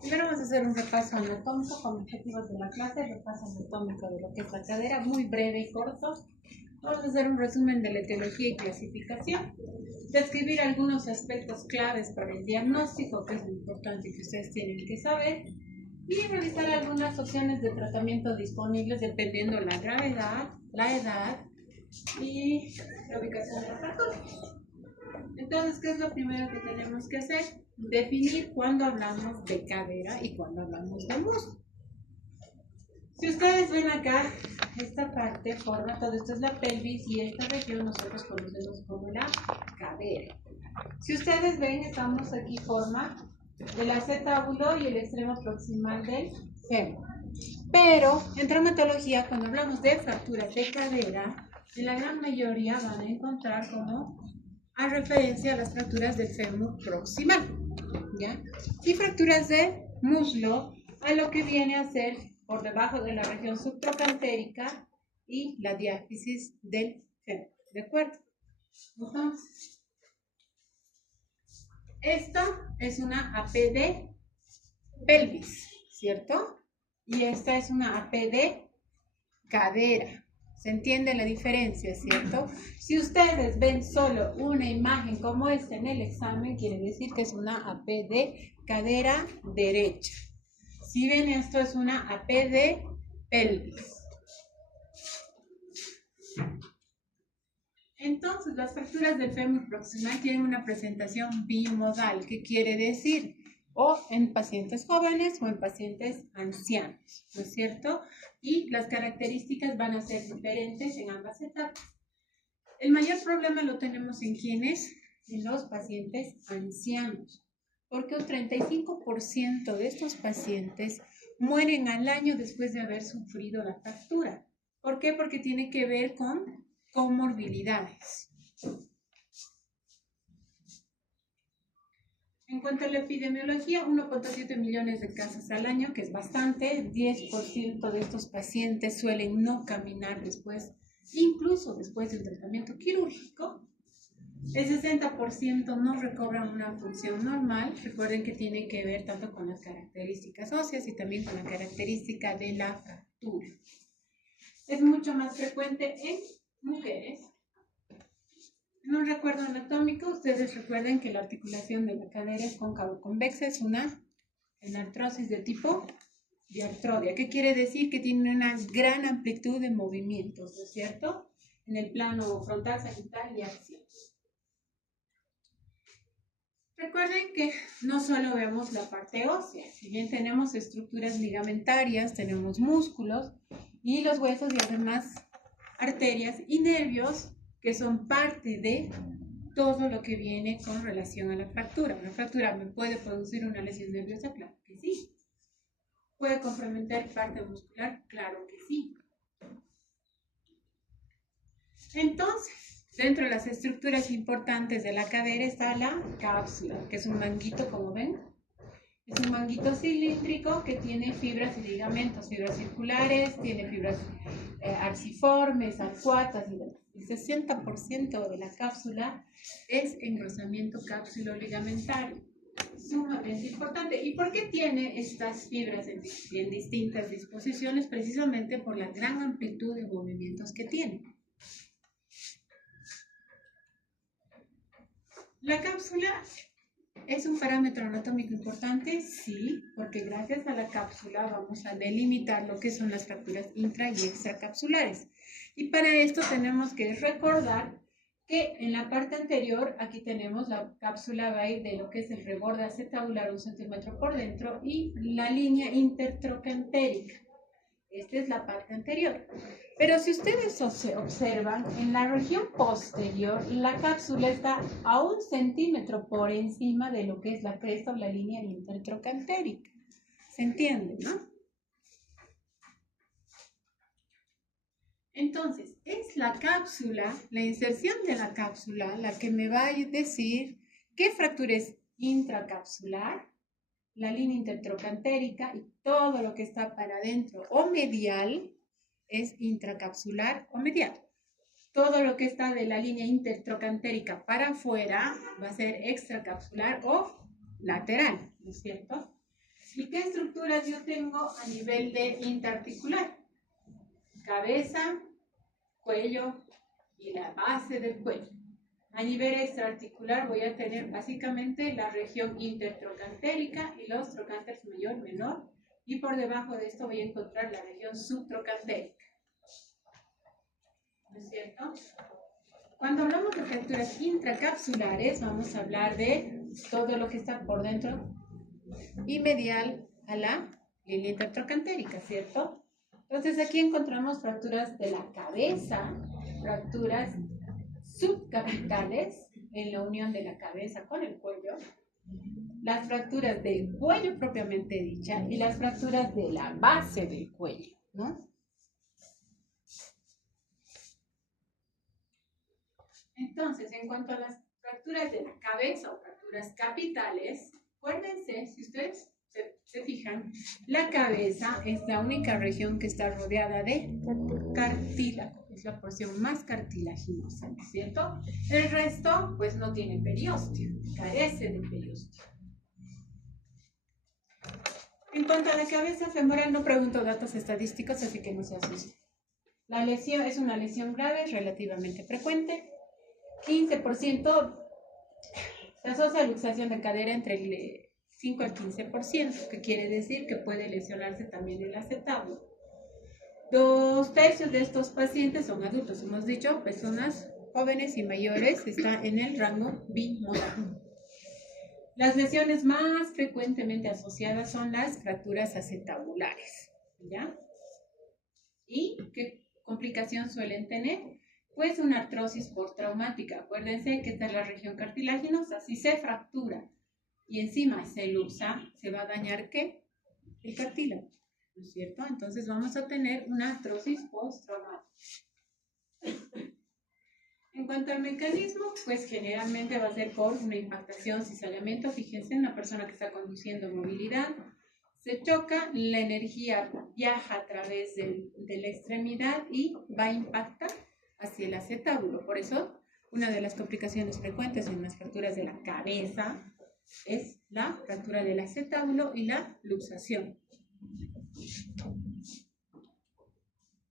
Primero vamos a hacer un repaso anatómico con objetivos de la clase, repaso anatómico de lo que es la cadera, muy breve y corto. Vamos a hacer un resumen de la etiología y clasificación, describir algunos aspectos claves para el diagnóstico, que es lo importante que ustedes tienen que saber, y revisar algunas opciones de tratamiento disponibles dependiendo la gravedad, la edad y la ubicación de la fractura. Entonces, ¿qué es lo primero que tenemos que hacer? Definir cuándo hablamos de cadera y cuándo hablamos de muslo. Si ustedes ven acá, esta parte forma, todo esto es la pelvis y esta región nosotros conocemos como la cadera. Si ustedes ven, estamos aquí forma el acetábulo y el extremo proximal del fémur. Pero en traumatología, cuando hablamos de fracturas de cadera, en la gran mayoría van a encontrar como a referencia a las fracturas del fémur proximal, ¿ya? Y fracturas de muslo a lo que viene a ser por debajo de la región subtrocantérica y la diáfisis del fémur, ¿de acuerdo? Entonces, esta es una AP de pelvis, ¿cierto? Y esta es una AP de cadera. ¿Se entiende la diferencia, cierto? Si ustedes ven solo una imagen como esta en el examen, quiere decir que es una AP de cadera derecha. Si ven, esto es una AP de pelvis. Entonces, las fracturas del fémur proximal tienen una presentación bimodal. ¿Qué quiere decir? O en pacientes jóvenes o en pacientes ancianos, ¿no es cierto? Y las características van a ser diferentes en ambas etapas. El mayor problema lo tenemos en quienes, en los pacientes ancianos, porque un 35% de estos pacientes mueren al año después de haber sufrido la fractura. ¿Por qué? Porque tiene que ver con comorbilidades. En cuanto a la epidemiología, 1.7 millones de casos al año, que es bastante. 10% de estos pacientes suelen no caminar después, incluso después de un tratamiento quirúrgico. El 60% no recobran una función normal. Recuerden que tiene que ver tanto con las características óseas y también con la característica de la fractura. Es mucho más frecuente en mujeres. En un recuerdo anatómico, ustedes recuerden que la articulación de la cadera es cóncavo-convexa, es una artrosis de tipo diartrodia. ¿Qué quiere decir? Que tiene una gran amplitud de movimientos, ¿no es cierto? En el plano frontal, sagital y axial. Recuerden que no solo vemos la parte ósea, si bien tenemos estructuras ligamentarias, tenemos músculos y los huesos y además arterias y nervios que son parte de todo lo que viene con relación a la fractura. ¿Una fractura me puede producir una lesión nerviosa? Claro que sí. ¿Puede comprometer parte muscular? Claro que sí. Entonces, dentro de las estructuras importantes de la cadera está la cápsula, que es un manguito, como ven. Es un manguito cilíndrico que tiene fibras y ligamentos, fibras circulares, tiene fibras arciformes, arcuatas y demás. El 60% de la cápsula es engrosamiento cápsulo-ligamentario. Sumamente importante. ¿Y por qué tiene estas fibras en distintas disposiciones? Precisamente por la gran amplitud de movimientos que tiene. La cápsula ¿es un parámetro anatómico importante? Sí, porque gracias a la cápsula vamos a delimitar lo que son las fracturas intra y extracapsulares. Y para esto tenemos que recordar que en la parte anterior, aquí tenemos la cápsula va a ir de lo que es el reborde acetabular 1 centímetro por dentro y la línea intertrocantérica. Esta es la parte anterior. Pero si ustedes observan, en la región posterior, la cápsula está a 1 centímetro por encima de lo que es la cresta o la línea intertrocantérica. ¿Se entiende, no? Entonces, es la cápsula, la inserción de la cápsula, la que me va a decir qué fractura es intracapsular, la línea intertrocantérica y todo lo que está para adentro o medial es intracapsular o medial. Todo lo que está de la línea intertrocantérica para afuera va a ser extracapsular o lateral, ¿no es cierto? ¿Y qué estructuras yo tengo a nivel de interarticular? Cabeza, cuello y la base del cuello. A nivel extraarticular voy a tener básicamente la región intertrocantérica y los trocánteres mayor, menor, y por debajo de esto voy a encontrar la región subtrocantérica. ¿No es cierto? Cuando hablamos de fracturas intracapsulares, vamos a hablar de todo lo que está por dentro y medial a la línea intertrocantérica, ¿cierto? Entonces aquí encontramos fracturas de la cabeza, fracturas subcapitales en la unión de la cabeza con el cuello, las fracturas del cuello propiamente dicha y las fracturas de la base del cuello, ¿no? Entonces, en cuanto a las fracturas de la cabeza o fracturas capitales, acuérdense, si ustedes se fijan, la cabeza es la única región que está rodeada de cartílago, es la porción más cartilaginosa, ¿no es cierto? El resto, pues no tiene periósteo, carece de periósteo. En cuanto a la cabeza femoral, no pregunto datos estadísticos, así que no se asusten. La lesión es una lesión grave, relativamente frecuente. 15% se asocia a luxación de cadera entre el 5 al 15%, que quiere decir que puede lesionarse también el acetábulo. 2/3 de estos pacientes son adultos, hemos dicho, personas jóvenes y mayores, está en el rango bimodal. Las lesiones más frecuentemente asociadas son las fracturas acetabulares, ¿ya? ¿Y qué complicación suelen tener? Pues una artrosis postraumática. Acuérdense que esta es la región cartilaginosa. Si se fractura y encima se luxa, ¿se va a dañar qué? El cartílago, ¿no es cierto? Entonces vamos a tener una artrosis postraumática. En cuanto al mecanismo, pues generalmente va a ser por una impactación, cizallamiento. Fíjense en la persona que está conduciendo movilidad. Se choca, la energía viaja a través de la extremidad y va a impactar hacia el acetábulo. Por eso, una de las complicaciones frecuentes en las fracturas de la cabeza es la fractura del acetábulo y la luxación.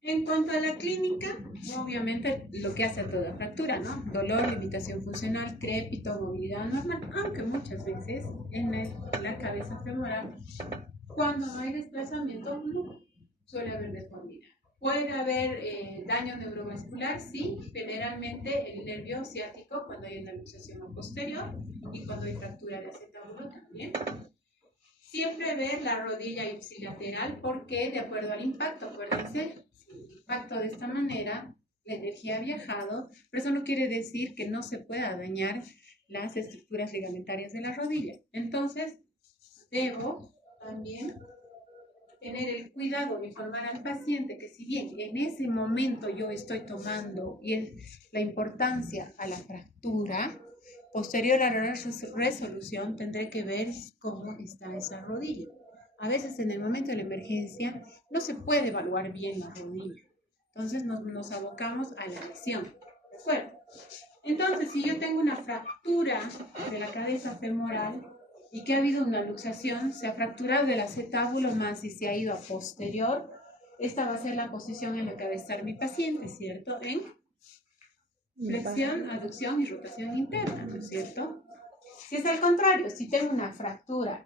En cuanto a la clínica, obviamente lo que hace a toda fractura, ¿no? Dolor, limitación funcional, crépito, movilidad normal, aunque muchas veces en la cabeza femoral, cuando no hay desplazamiento, no suele haber deformidad. Puede haber daño neuromuscular, sí, generalmente el nervio ciático cuando hay una luxación posterior y cuando hay fractura de acetábulo también. Siempre ver la rodilla ipsilateral porque de acuerdo al impacto, acuérdense, si el impacto de esta manera, la energía ha viajado, pero eso no quiere decir que no se pueda dañar las estructuras ligamentarias de la rodilla. Entonces, debo también tener el cuidado de informar al paciente que si bien en ese momento yo estoy tomando la importancia a la fractura, posterior a la resolución tendré que ver cómo está esa rodilla. A veces en el momento de la emergencia no se puede evaluar bien la rodilla. Entonces nos abocamos a la lesión. ¿De acuerdo? Entonces, si yo tengo una fractura de la cabeza femoral y que ha habido una luxación, se ha fracturado el acetábulo más y se ha ido a posterior, esta va a ser la posición en la que va a estar mi paciente, ¿cierto? En flexión, aducción y rotación interna, ¿no es cierto? Si es al contrario, si tengo una fractura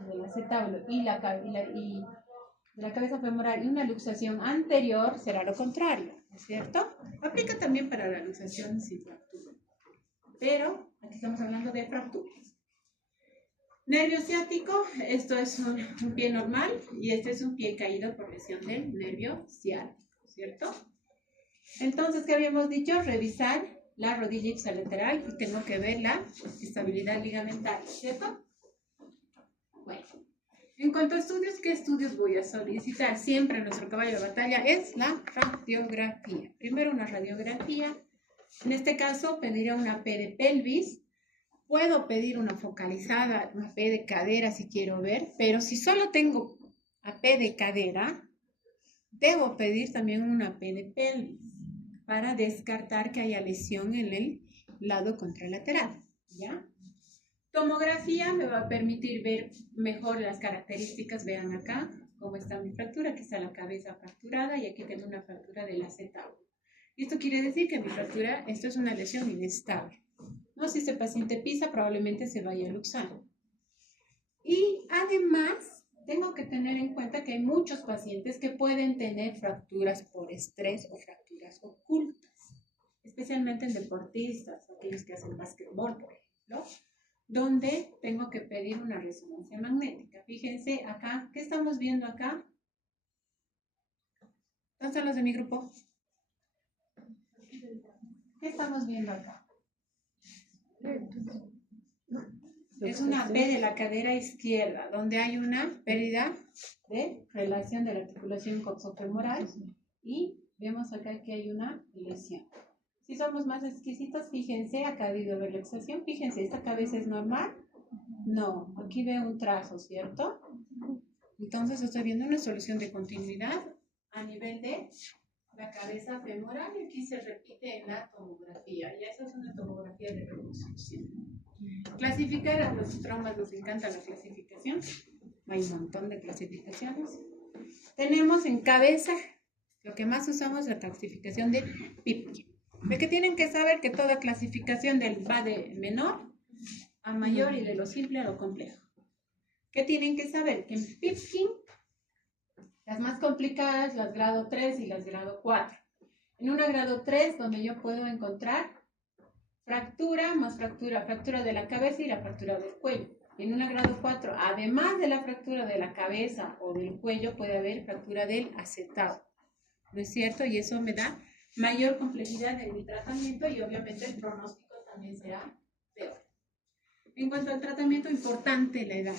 del acetábulo y de la cabeza femoral y una luxación anterior, será lo contrario, ¿no es cierto? Aplica también para la luxación sin fractura. Pero aquí estamos hablando de fracturas. Nervio ciático, esto es un pie normal y este es un pie caído por lesión del nervio ciático, ¿cierto? Entonces, ¿qué habíamos dicho? Revisar la rodilla ipsilateral y tengo que ver la estabilidad ligamentaria, ¿cierto? Bueno, en cuanto a estudios, ¿qué estudios voy a solicitar? Siempre nuestro caballo de batalla es la radiografía. Primero una radiografía. En este caso pediría una P de pelvis. Puedo pedir una focalizada, una P de cadera si quiero ver, pero si solo tengo AP de cadera, debo pedir también una P de pelvis para descartar que haya lesión en el lado contralateral, ¿ya? Tomografía me va a permitir ver mejor las características. Vean acá cómo está mi fractura. Aquí está la cabeza fracturada y aquí tengo una fractura del acetábulo. Esto quiere decir que mi fractura, esto es una lesión inestable. No, si este paciente pisa, probablemente se vaya a luxar. Y además, tengo que tener en cuenta que hay muchos pacientes que pueden tener fracturas por estrés o fracturas ocultas, especialmente en deportistas, aquellos que hacen básquetbol, por ejemplo, donde tengo que pedir una resonancia magnética. Fíjense acá, ¿qué estamos viendo acá? ¿Dónde están los de mi grupo? ¿Qué estamos viendo acá? Es una B de la cadera izquierda, donde hay una pérdida de relación de la articulación coxofemoral y vemos acá que hay una lesión. Si somos más exquisitos, fíjense, acá ha habido relaxación, fíjense, ¿esta cabeza es normal? No, aquí veo un trazo, ¿cierto? Entonces estoy viendo una solución de continuidad a nivel de la cabeza femoral y aquí se repite en la tomografía. Y esa es una tomografía de reconstrucción. Clasificar a los traumas, nos encanta la clasificación. Hay un montón de clasificaciones. Tenemos en cabeza, lo que más usamos es la clasificación de Pipkin. De que tienen que saber que toda clasificación va de menor a mayor y de lo simple a lo complejo. ¿Qué tienen que saber? Que en Pipkin, las más complicadas, las grado 3 y las grado 4. En una grado 3, donde yo puedo encontrar fractura más fractura de la cabeza y la fractura del cuello. En una grado 4, además de la fractura de la cabeza o del cuello, puede haber fractura del acetábulo. ¿No es cierto? Y eso me da mayor complejidad en mi tratamiento y obviamente el pronóstico también será peor. En cuanto al tratamiento, importante la edad.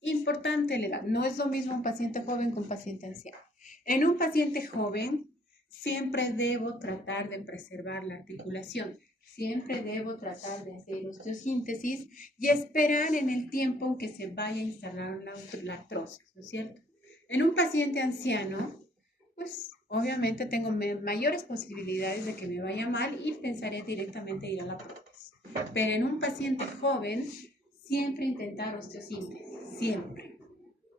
Importante la edad. No es lo mismo un paciente joven que un paciente anciano. En un paciente joven, siempre debo tratar de preservar la articulación. Siempre debo tratar de hacer osteosíntesis y esperar en el tiempo en que se vaya a instalar la artrosis, ¿no es cierto? En un paciente anciano, pues obviamente tengo mayores posibilidades de que me vaya mal y pensaré directamente ir a la prótesis. Pero en un paciente joven, siempre intentar osteosíntesis, siempre.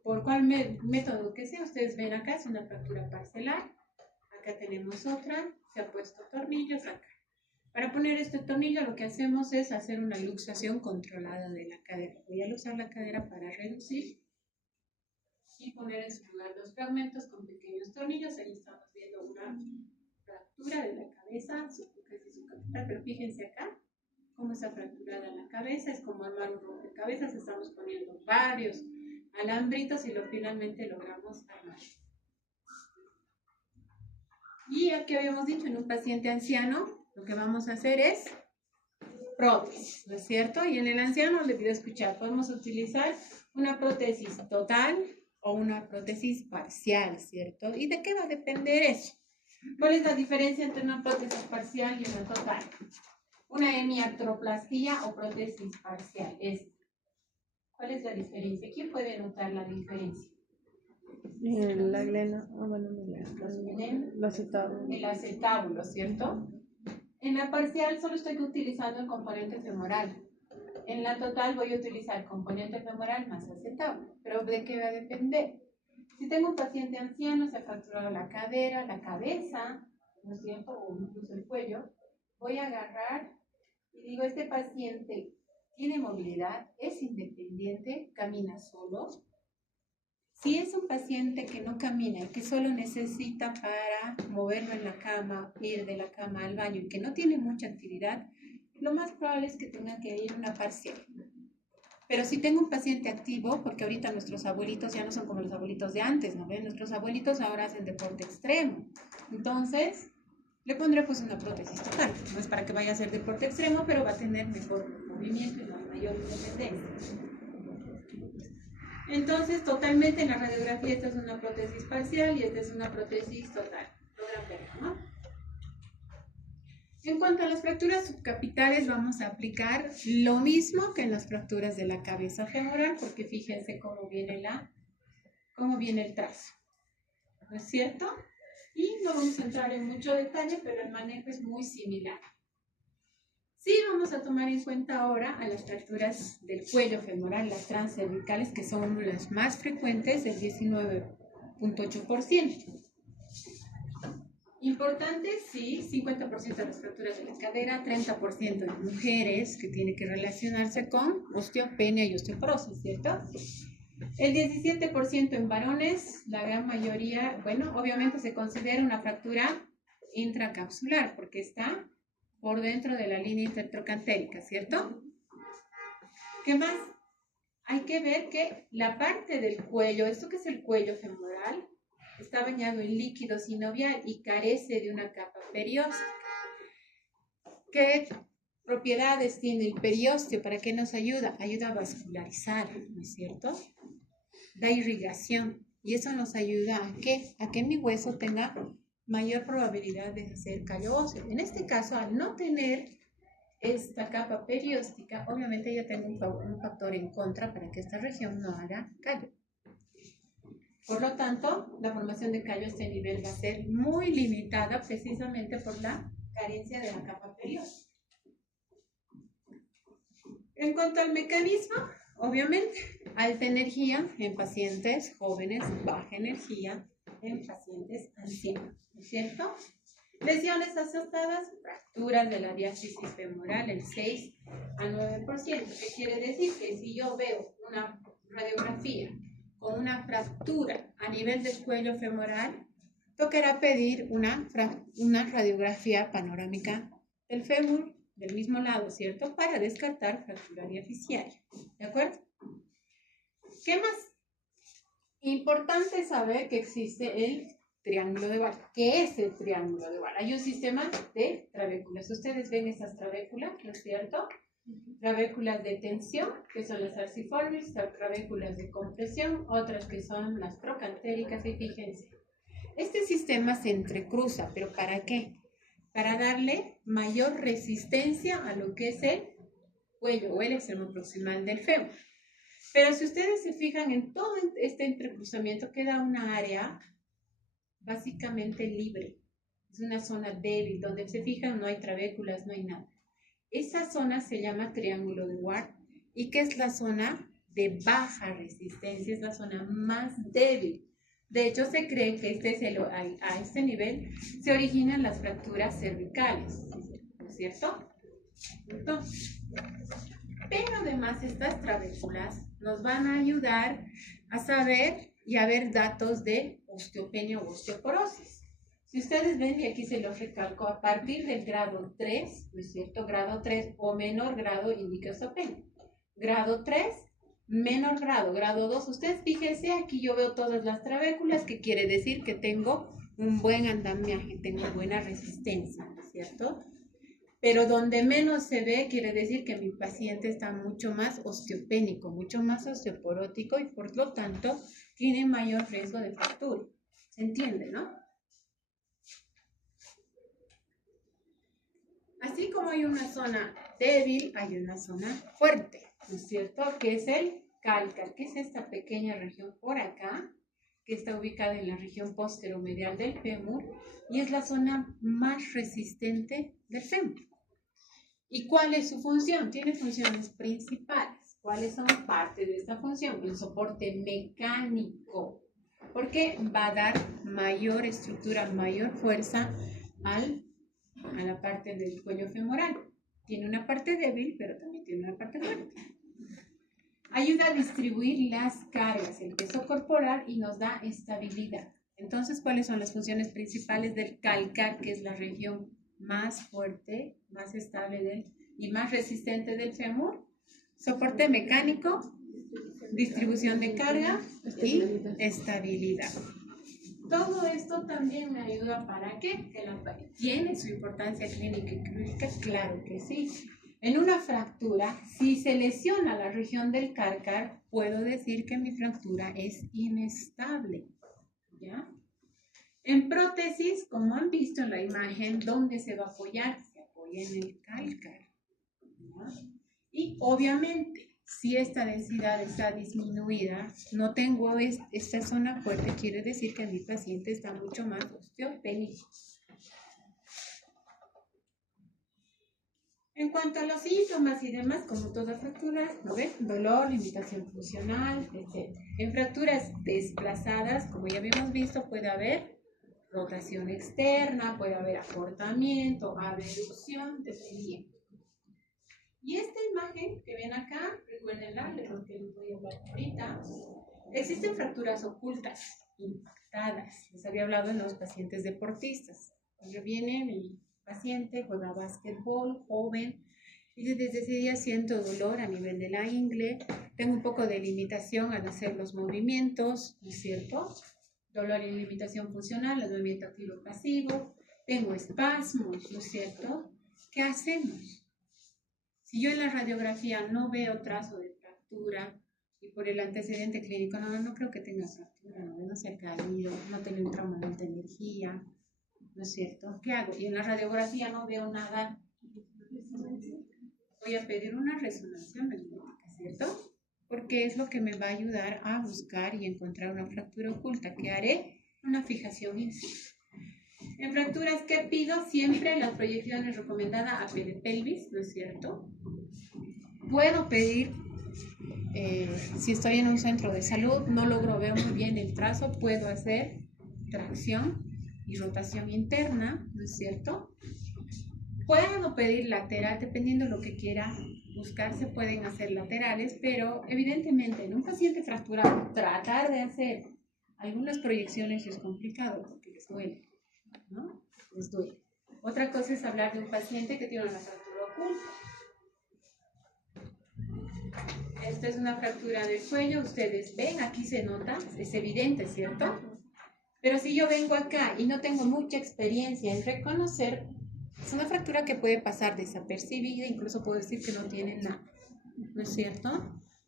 Por cuál método que sea, ustedes ven acá, es una fractura parcelar. Acá tenemos otra, se ha puesto tornillos acá. Para poner este tornillo lo que hacemos es hacer una luxación controlada de la cadera. Voy a luxar la cadera para reducir y poner en su lugar los fragmentos con pequeños tornillos. Ahí estamos viendo una fractura de la cabeza, su capital, pero fíjense acá cómo está fracturada la cabeza. Es como armar un rompecabezas, estamos poniendo varios alambritos y finalmente logramos armar. Y aquí habíamos dicho, en un paciente anciano, lo que vamos a hacer es prótesis, ¿no es cierto? Y en el anciano le pido escuchar, podemos utilizar una prótesis total o una prótesis parcial, ¿cierto? ¿Y de qué va a depender eso? ¿Cuál es la diferencia entre una prótesis parcial y una total? Una hemiartroplastía o prótesis parcial. ¿Cuál es la diferencia? ¿Quién puede notar la diferencia? La glena, bueno, el acetábulo. El acetábulo, ¿cierto? En la parcial solo estoy utilizando el componente femoral. En la total voy a utilizar componente femoral más acetábulo. ¿Pero de qué va a depender? Si tengo un paciente anciano, se ha fracturado la cadera, la cabeza, ¿no es cierto? O incluso el cuello, voy a agarrar y digo, este paciente tiene movilidad, es independiente, camina solo. Si es un paciente que no camina y que solo necesita para moverlo en la cama, ir de la cama al baño y que no tiene mucha actividad, lo más probable es que tenga que ir una parcial. Pero si tengo un paciente activo, porque ahorita nuestros abuelitos ya no son como los abuelitos de antes, ¿no ven? Nuestros abuelitos ahora hacen deporte extremo. Entonces, le pondré pues una prótesis total. No es para que vaya a hacer deporte extremo, pero va a tener mejor movimiento y mayor independencia. Entonces, totalmente en la radiografía esta es una prótesis parcial y esta es una prótesis total. Logran verlo, ¿no? En cuanto a las fracturas subcapitales, vamos a aplicar lo mismo que en las fracturas de la cabeza femoral, porque fíjense cómo viene el trazo. ¿No es cierto? Y no vamos a entrar en mucho detalle, pero el manejo es muy similar. Sí, vamos a tomar en cuenta ahora a las fracturas del cuello femoral, las transcervicales, que son las más frecuentes, el 19.8%. Importante, sí, 50% de las fracturas de la cadera, 30% en mujeres, que tiene que relacionarse con osteopenia y osteoporosis, ¿cierto? El 17% en varones, la gran mayoría, bueno, obviamente se considera una fractura intracapsular, porque está por dentro de la línea intertrocantérica, ¿cierto? ¿Qué más? Hay que ver que la parte del cuello, esto que es el cuello femoral, está bañado en líquido sinovial y carece de una capa perióstica. ¿Qué propiedades tiene el periósteo? ¿Para qué nos ayuda? Ayuda a vascularizar, ¿no es cierto? Da irrigación y eso nos ayuda a que mi hueso tenga mayor probabilidad de hacer callo óseo. En este caso, al no tener esta capa perióstica, obviamente ya tengo un factor en contra para que esta región no haga callo. Por lo tanto, la formación de callo a este nivel va a ser muy limitada precisamente por la carencia de la capa perióstica. En cuanto al mecanismo, obviamente, alta energía en pacientes jóvenes, baja energía en pacientes ancianos, ¿no es cierto? Lesiones asociadas, fracturas de la diástasis femoral, el 6 a 9%. ¿Qué quiere decir? Que si yo veo una radiografía con una fractura a nivel del cuello femoral, tocará pedir una radiografía panorámica del fémur del mismo lado, ¿cierto? Para descartar fractura diaficiaria, ¿de acuerdo? ¿Qué más? Importante saber que existe el triángulo de Wall. ¿Qué es el triángulo de Wall? Hay un sistema de trabéculas. Ustedes ven esas trabéculas, ¿no es cierto? Trabéculas de tensión, que son las arciformes, trabéculas de compresión, otras que son las trocantéricas, y fíjense. Este sistema se entrecruza, ¿pero para qué? Para darle mayor resistencia a lo que es el cuello o el extremo proximal del fémur. Pero si ustedes se fijan en todo este entrecruzamiento, queda una área básicamente libre. Es una zona débil, donde se fijan no hay trabéculas, no hay nada. Esa zona se llama triángulo de Ward y que es la zona de baja resistencia, es la zona más débil. De hecho, se cree que a este nivel se originan las fracturas cervicales, ¿no es cierto? Entonces, pero además estas trabéculas nos van a ayudar a saber y a ver datos de osteopenia o osteoporosis. Si ustedes ven, y aquí se los recalco, a partir del grado 3, ¿no es cierto? Grado 3 o menor grado indica osteopenia. Grado 3, menor grado. Grado 2, ustedes fíjense, aquí yo veo todas las trabéculas, que quiere decir que tengo un buen andamiaje, tengo buena resistencia, ¿no es cierto? Pero donde menos se ve, quiere decir que mi paciente está mucho más osteopénico, mucho más osteoporótico y por lo tanto tiene mayor riesgo de fractura. ¿Se entiende, no? Así como hay una zona débil, hay una zona fuerte, ¿no es cierto? Que es el cálcar, que es esta pequeña región por acá, que está ubicada en la región posteromedial del fémur y es la zona más resistente del fémur. ¿Y cuál es su función? Tiene funciones principales. ¿Cuáles son parte de esta función? El soporte mecánico, porque va a dar mayor estructura, mayor fuerza a la parte del cuello femoral. Tiene una parte débil, pero también tiene una parte fuerte. Ayuda a distribuir las cargas, el peso corporal y nos da estabilidad. Entonces, ¿cuáles son las funciones principales del cálcar, que es la región más fuerte, más estable y más resistente del fémur? soporte mecánico, distribución de carga y estabilidad. Todo esto también me ayuda para qué? ¿Tiene su importancia clínica y quirúrgica? Claro que sí. En una fractura, si se lesiona la región del cárcar, puedo decir que mi fractura es inestable, ¿ya? En prótesis, como han visto en la imagen, ¿dónde se va a apoyar? Se apoya en el cálcar, ¿ya? Y obviamente, si esta densidad está disminuida, no tengo esta zona fuerte, quiere decir que mi paciente está mucho más osteopénico. En cuanto a los síntomas y demás, como todas fracturas, ¿no ven? Dolor, limitación funcional, etc. En fracturas desplazadas, como ya habíamos visto, puede haber rotación externa, puede haber acortamiento, abducción, detenimiento. Y esta imagen que ven acá, recuérdenla, de lo que les voy a hablar ahorita. Existen fracturas ocultas, impactadas. Les había hablado en los pacientes deportistas. Cuando viene mi paciente, juega básquetbol, joven, y desde ese día siento dolor a nivel de la ingle, tengo un poco de limitación al hacer los movimientos, ¿no es cierto? Dolor y limitación funcional, el movimiento activo pasivo, tengo espasmos, ¿no es cierto? ¿Qué hacemos? Si yo en la radiografía no veo trazo de fractura y por el antecedente clínico no creo que tenga fractura, no se ha caído, no tengo un trauma de alta energía, ¿no es cierto? ¿Qué hago? Y en la radiografía no veo nada. Voy a pedir una resonancia magnética, ¿cierto? Porque es lo que me va a ayudar a buscar y encontrar una fractura oculta. ¿Qué haré? Una fijación in situ. En fracturas, ¿qué pido? Siempre las proyecciones recomendadas a pie de pelvis, ¿no es cierto? Puedo pedir, si estoy en un centro de salud, no logro ver muy bien el trazo, puedo hacer tracción y rotación interna, ¿no es cierto? Puedo pedir lateral, dependiendo de lo que quiera buscar, se pueden hacer laterales, pero evidentemente en un paciente fracturado, tratar de hacer algunas proyecciones es complicado porque les duele, ¿no? Les duele. Otra cosa es hablar de un paciente que tiene una fractura oculta. Esta es una fractura del cuello, ustedes ven, aquí se nota, es evidente, ¿cierto? Pero si yo vengo acá y no tengo mucha experiencia en reconocer, es una fractura que puede pasar desapercibida, incluso puedo decir que no tiene nada, ¿no es cierto?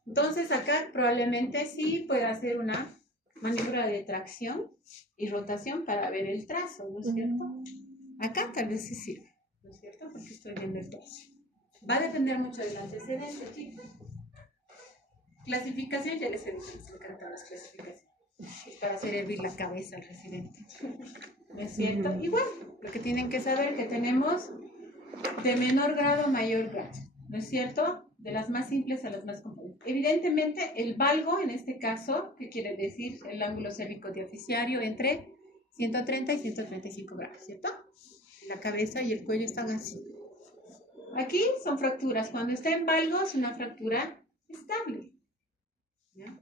Entonces acá probablemente sí pueda hacer una maniobra de tracción y rotación para ver el trazo, ¿no es cierto? Acá tal vez sí sirve, ¿no es cierto? Porque estoy viendo el trazo. Va a depender mucho del antecedente, chicos. Clasificación, ya les he dicho, les encantan las clasificaciones. Es para hacer hervir la cabeza al residente, ¿no es cierto? Y bueno, lo que tienen que saber que tenemos de menor grado a mayor grado, ¿no es cierto? De las más simples a las más complejas. Evidentemente, el valgo, en este caso, ¿qué quiere decir? El ángulo cérvico-diaficiario entre 130 y 135 grados, ¿cierto? La cabeza y el cuello están así. Aquí son fracturas. Cuando está en valgo, es una fractura estable, ¿ya?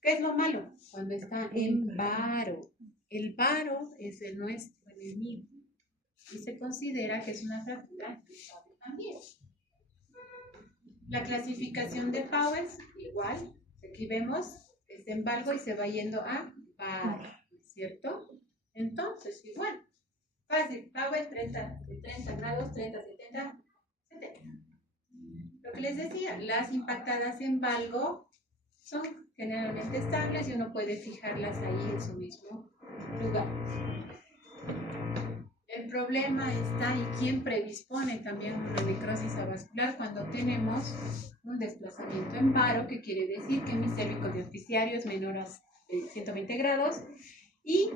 ¿Qué es lo malo? Cuando está en varo. El varo es de nuestro enemigo y se considera que es una fractura estable también. La clasificación de Powers, igual. Aquí vemos, está en valgo y se va yendo a varo, ¿cierto? Entonces, igual. Fácil. Powers 30 grados, 30, 70, 70. Lo que les decía, las impactadas en valgo son generalmente estables y uno puede fijarlas ahí en su mismo lugar. El problema está y quién predispone también una necrosis avascular cuando tenemos un desplazamiento en varo, que quiere decir que mi cérvico diaficiario es menor a 120 grados y,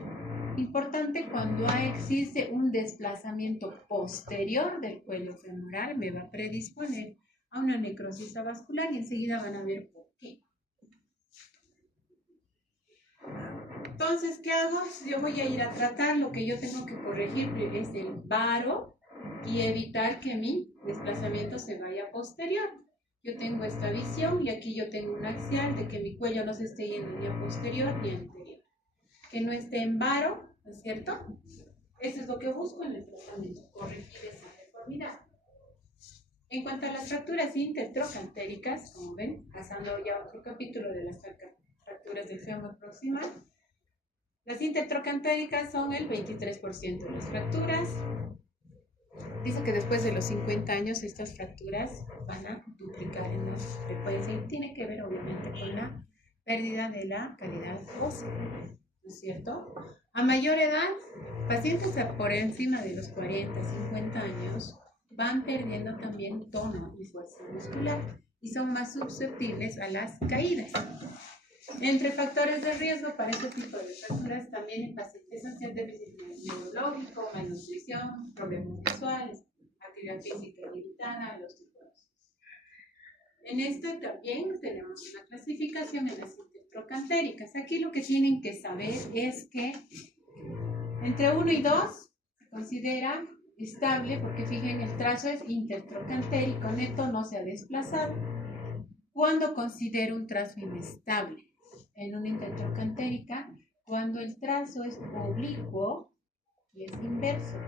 importante, cuando existe un desplazamiento posterior del cuello femoral, me va a predisponer a una necrosis avascular y enseguida van a ver por qué. Entonces, ¿qué hago? Yo voy a ir a tratar, lo que yo tengo que corregir es el varo y evitar que mi desplazamiento se vaya posterior. Yo tengo esta visión y aquí yo tengo un axial de que mi cuello no se esté yendo ni a posterior ni a anterior. Que no esté en varo, ¿no es cierto? Eso es lo que busco en el tratamiento, corregir esa deformidad. En cuanto a las fracturas intertrocantéricas, como ven, pasando ya a otro capítulo de las fracturas del fémur proximal, las intertrocantéricas son el 23% de las fracturas. Dice que después de los 50 años estas fracturas van a duplicar en la frecuencia y tiene que ver obviamente con la pérdida de la calidad ósea, ¿no es cierto? A mayor edad, pacientes por encima de los 40, 50 años van perdiendo también tono y fuerza muscular y son más susceptibles a las caídas. Entre factores de riesgo para este tipo de fracturas también en pacientes con déficit neurológico, malnutrición, problemas visuales, actividad física limitada, osteoporosis. En este también tenemos una clasificación en las intertrocantéricas. Aquí lo que tienen que saber es que entre 1 y 2 se considera estable porque fíjense, el trazo es intertrocantérico, neto no se ha desplazado. ¿Cuándo considero un trazo inestable? En una intertrocantérica, cuando el trazo es oblicuo y es inverso.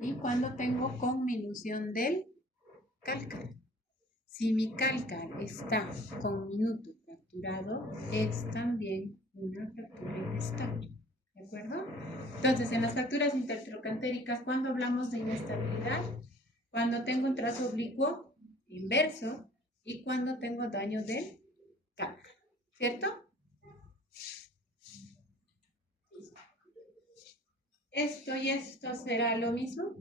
Y cuando tengo conminución del cálcar. Si mi cálcar está con minuto fracturado, es también una fractura inestable. ¿De acuerdo? Entonces, en las fracturas intertrocantéricas, ¿cuándo hablamos de inestabilidad? Cuando tengo un trazo oblicuo inverso y cuando tengo daño del cálcar, ¿cierto? ¿Esto y esto será lo mismo?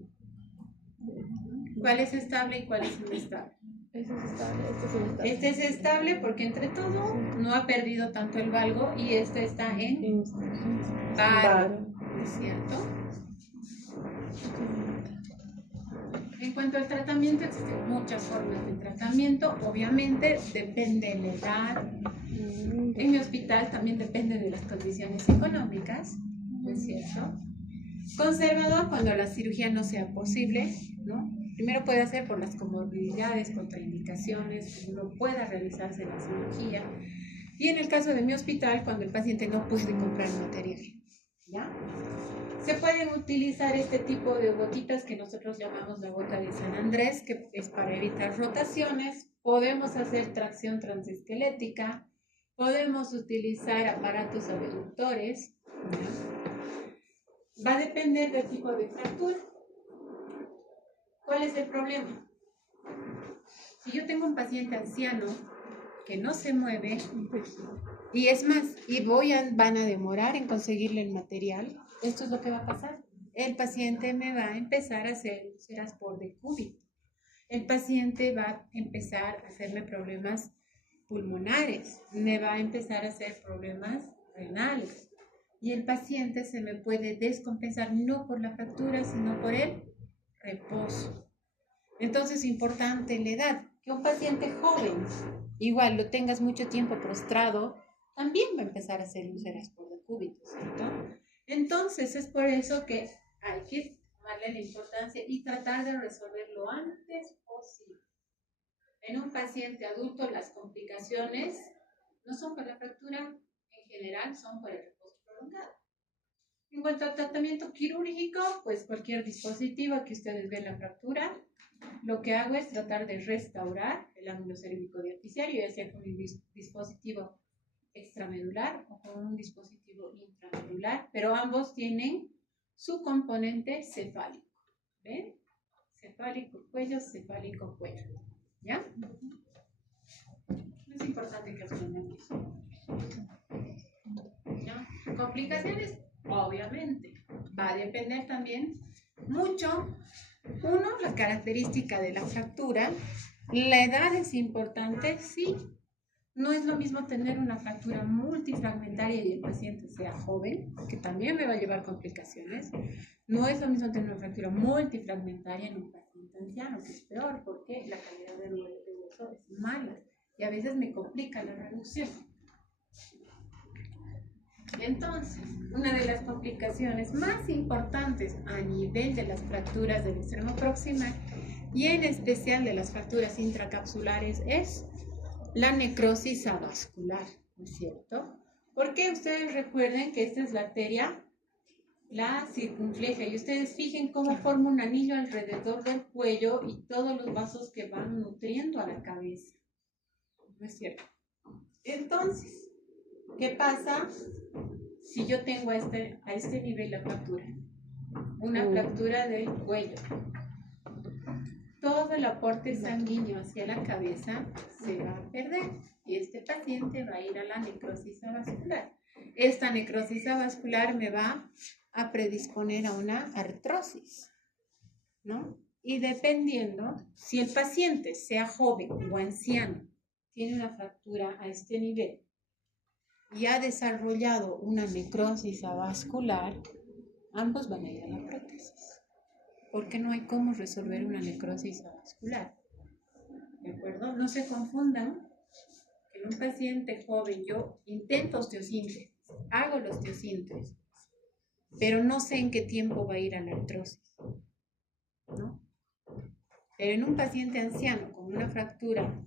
¿Cuál es estable y cuál es inestable? Este es estable, este es inestable. Este es estable porque entre todo no ha perdido tanto el valgo y este está en varo, ¿no es cierto? En cuanto al tratamiento, existen muchas formas de tratamiento. Obviamente depende de la edad. En mi hospital también depende de las condiciones económicas, ¿no es cierto? Conservador cuando la cirugía no sea posible, ¿no? Primero puede ser por las comorbilidades, contraindicaciones, que no pueda realizarse la cirugía. Y en el caso de mi hospital, cuando el paciente no puede comprar material, ¿ya? Se pueden utilizar este tipo de gotitas que nosotros llamamos la gota de San Andrés, que es para evitar rotaciones. Podemos hacer tracción transesquelética, podemos utilizar aparatos abductores, ¿ya? Va a depender del tipo de fractura. ¿Cuál es el problema? Si yo tengo un paciente anciano que no se mueve, y es más, van a demorar en conseguirle el material, esto es lo que va a pasar. El paciente me va a empezar a hacer úlceras por decúbito. El paciente va a empezar a hacerme problemas pulmonares, me va a empezar a hacer problemas renales. Y el paciente se me puede descompensar no por la fractura, sino por el reposo. Entonces es importante la edad, que un paciente joven, igual lo tengas mucho tiempo prostrado, también va a empezar a hacer úlceras por decúbito, ¿cierto? Entonces es por eso que hay que darle la importancia y tratar de resolver lo antes posible. En un paciente adulto las complicaciones no son por la fractura, en general son por el reposo prolongado. En cuanto al tratamiento quirúrgico, pues cualquier dispositivo que ustedes vean la fractura, lo que hago es tratar de restaurar el ángulo cérvico diafisiario, ya sea con un dispositivo extramedular o con un dispositivo intramedular, pero ambos tienen su componente cefálico. ¿Ven? Cefálico cuello, cefálico cuello. ¿Ya? Es importante que aprendamos. ¿Ya? Complicaciones, obviamente. Va a depender también mucho. Uno, la característica de la fractura. La edad es importante, sí. No es lo mismo tener una fractura multifragmentaria y el paciente sea joven, que también me va a llevar complicaciones. No es lo mismo tener una fractura multifragmentaria en un paciente anciano, que es peor porque la calidad del hueso es mala y a veces me complica la reducción. Entonces, una de las complicaciones más importantes a nivel de las fracturas del extremo proximal y en especial de las fracturas intracapsulares es la necrosis avascular, ¿no es cierto? Porque ustedes recuerden que esta es la arteria la circunfleja. Y ustedes fijen cómo forma un anillo alrededor del cuello y todos los vasos que van nutriendo a la cabeza. ¿No es cierto? Entonces, ¿qué pasa si yo tengo a este nivel la fractura? Una fractura del cuello. Todo el aporte sanguíneo hacia la cabeza se va a perder y este paciente va a ir a la necrosis avascular. Esta necrosis avascular me va a predisponer a una artrosis, ¿no? Y dependiendo, si el paciente, sea joven o anciano, tiene una fractura a este nivel y ha desarrollado una necrosis avascular, ambos van a ir a la prótesis, porque no hay cómo resolver una necrosis avascular. ¿De acuerdo? No se confundan que en un paciente joven yo intento osteosíntesis, hago la osteosíntesis, pero no sé en qué tiempo va a ir a la artrosis, ¿no? Pero en un paciente anciano con una fractura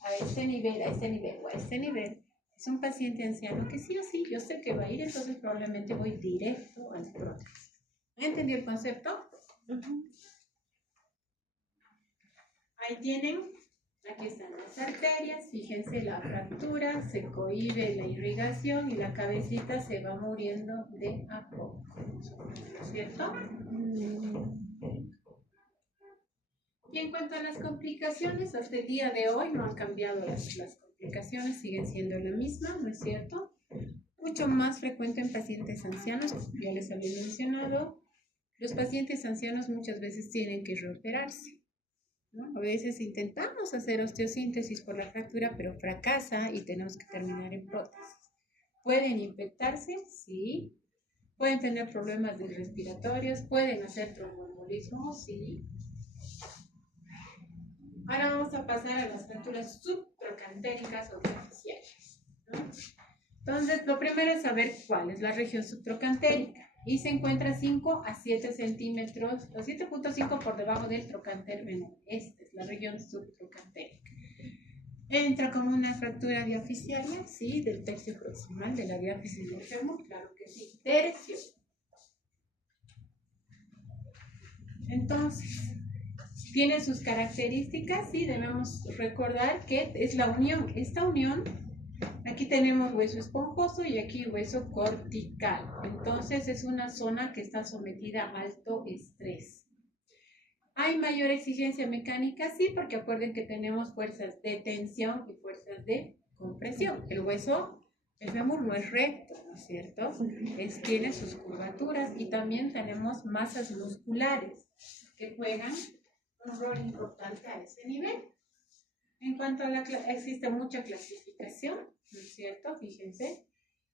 a este nivel o a este nivel, es un paciente anciano que sí o sí, yo sé que va a ir, entonces probablemente voy directo a la prótesis. ¿Entendí el concepto? Ahí tienen, aquí están las arterias, fíjense la fractura, se cohíbe la irrigación y la cabecita se va muriendo de a poco, ¿no es cierto? Y en cuanto a las complicaciones, hasta el día de hoy no han cambiado las complicaciones, siguen siendo la misma, ¿no es cierto? Mucho más frecuente en pacientes ancianos, ya les había mencionado, los pacientes ancianos muchas veces tienen que reoperarse, ¿no? A veces intentamos hacer osteosíntesis por la fractura, pero fracasa y tenemos que terminar en prótesis. ¿Pueden infectarse? Sí. ¿Pueden tener problemas respiratorios? ¿Pueden hacer tromboembolismo? Sí. Ahora vamos a pasar a las fracturas subtrocantéricas o diaficiales, ¿no? Entonces, lo primero es saber cuál es la región subtrocantérica. Y se encuentra 5 a 7 centímetros, o 7.5 por debajo del trocánter menor. Esta es la región subtrocantérica. Entra como una fractura diaficiaria, sí, del tercio proximal de la diáfisis del fémur, claro que sí, tercio. Entonces, tiene sus características, sí, debemos recordar que es la unión. Esta unión, aquí tenemos hueso esponjoso y aquí hueso cortical. Entonces es una zona que está sometida a alto estrés. ¿Hay mayor exigencia mecánica? Sí, porque acuerden que tenemos fuerzas de tensión y fuerzas de compresión. El hueso, el fémur no es recto, ¿no es cierto? Tiene sus curvaturas y también tenemos masas musculares que juegan un rol importante a ese nivel. En cuanto a existe mucha clasificación, ¿no es cierto? Fíjense,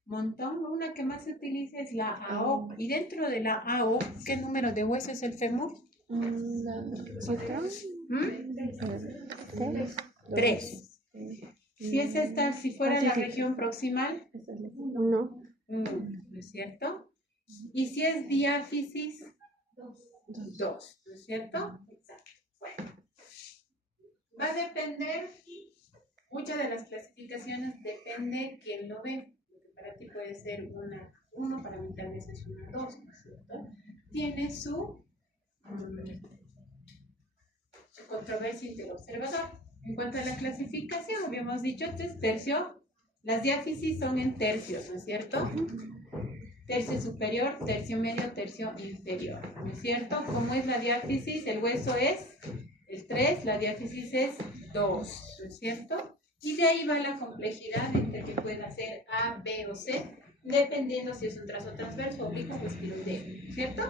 montón, una que más se utiliza es la AO. Y dentro de la AO, ¿qué número de hueso es el fémur? 3. Si es esta, si fuera la región proximal, No. ¿no es cierto? Y si es diáfisis, 2, ¿no es cierto? Exacto. Bueno, va a depender, muchas de las clasificaciones depende quién lo ve. Para ti puede ser una 1, para mí tal vez es una 2, ¿no es cierto? Tiene su controversia entre el observador. En cuanto a la clasificación, habíamos dicho, este es tercio, las diáfisis son en tercios, ¿no es cierto? Tercio superior, tercio medio, tercio inferior, ¿no es cierto? ¿Cómo es la diáfisis? El hueso es el 3, la diáfisis es 2, ¿no es cierto? Y de ahí va la complejidad entre que pueda ser A, B o C, dependiendo si es un trazo transverso, oblicuo o espiroideo, ¿cierto?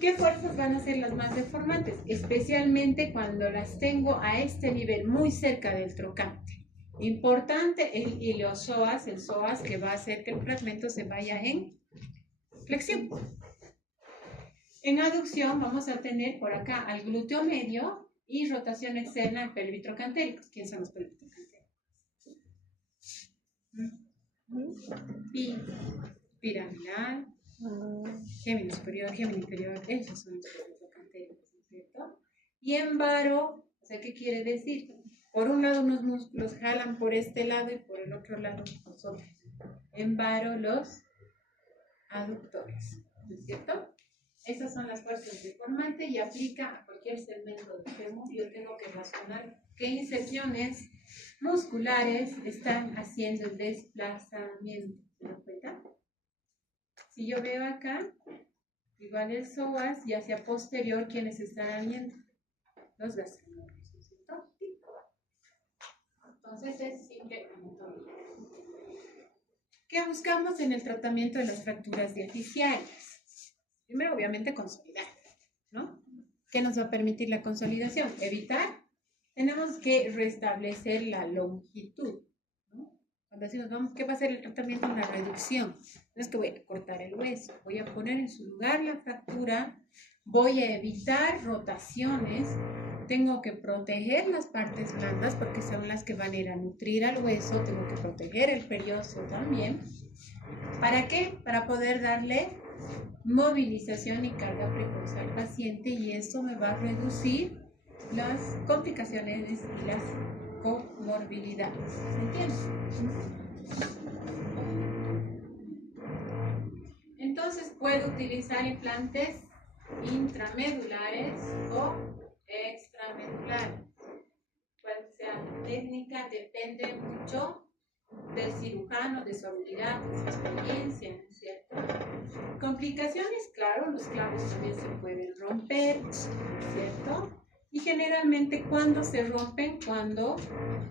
¿Qué fuerzas van a ser las más deformantes? Especialmente cuando las tengo a este nivel, muy cerca del trocante. Importante el iliosoas, el psoas, que va a hacer que el fragmento se vaya en flexión. En aducción vamos a tener por acá al glúteo medio y rotación externa al pelvitrocantérico. ¿Quién son los pelvitrocantéricos? Piramidal, gémino superior, gémino inferior, esos son los pelvitrocantéricos, ¿no es cierto? Y en varo, o sea, ¿qué quiere decir? Por un lado unos músculos jalan por este lado y por el otro lado los otros. En varo los aductores, ¿no es cierto? Esas son las fuerzas deformantes y aplica a cualquier segmento del fémur. Yo tengo que razonar qué inserciones musculares están haciendo el desplazamiento. ¿Se dan cuenta? Si yo veo acá, igual el psoas y hacia posterior, ¿quiénes estarán viendo? Los gastrocnemios, ¿no es cierto? Entonces es simple anatomía. ¿Qué buscamos en el tratamiento de las fracturas diapiciarias? Primero, obviamente, consolidar, ¿no? ¿Qué nos va a permitir la consolidación? Evitar. Tenemos que restablecer la longitud, ¿no? Cuando decimos, vamos, ¿qué va a ser el tratamiento? Una reducción. No es que voy a cortar el hueso, voy a poner en su lugar la fractura, voy a evitar rotaciones, tengo que proteger las partes blandas porque son las que van a ir a nutrir al hueso, tengo que proteger el periósteo también. ¿Para qué? Para poder darle movilización y carga precoz al paciente, y esto me va a reducir las complicaciones y las comorbilidades. ¿Se entiende? Entonces puedo utilizar implantes intramedulares o extramedulares. Cual sea la técnica depende mucho del cirujano, de su habilidad, de su experiencia, ¿no es cierto? Complicaciones, claro, los clavos también se pueden romper, ¿no es cierto? Y generalmente, ¿cuándo se rompen? Cuando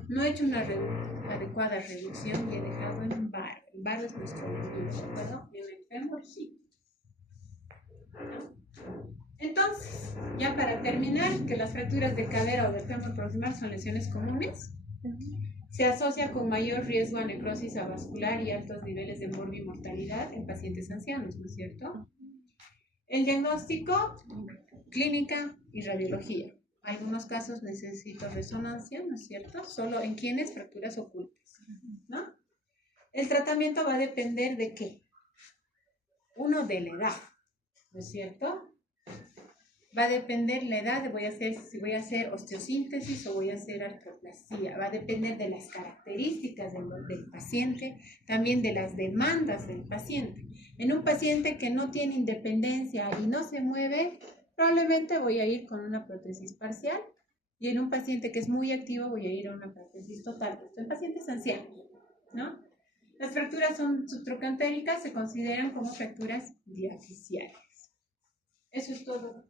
no he hecho una adecuada reducción y he dejado en varo. El varo es nuestro enemigo, ¿de acuerdo? Y en el fémur, sí. Entonces, ya para terminar, que las fracturas de cadera o del fémur proximal son lesiones comunes. Se asocia con mayor riesgo a necrosis avascular y altos niveles de morbimortalidad en pacientes ancianos, ¿no es cierto? El diagnóstico, clínica y radiología. En algunos casos necesito resonancia, ¿no es cierto? Solo en quienes fracturas ocultas, ¿no? El tratamiento va a depender de qué. Uno, de la edad, ¿no es cierto? Va a depender la edad, si voy a hacer osteosíntesis o voy a hacer artroplastía. Va a depender de las características del paciente, también de las demandas del paciente. En un paciente que no tiene independencia y no se mueve, probablemente voy a ir con una prótesis parcial. Y en un paciente que es muy activo, voy a ir a una prótesis total. Esto en pacientes ancianos, ¿no? Las fracturas subtroncantéricas se consideran como fracturas diapiciarias. Eso es todo.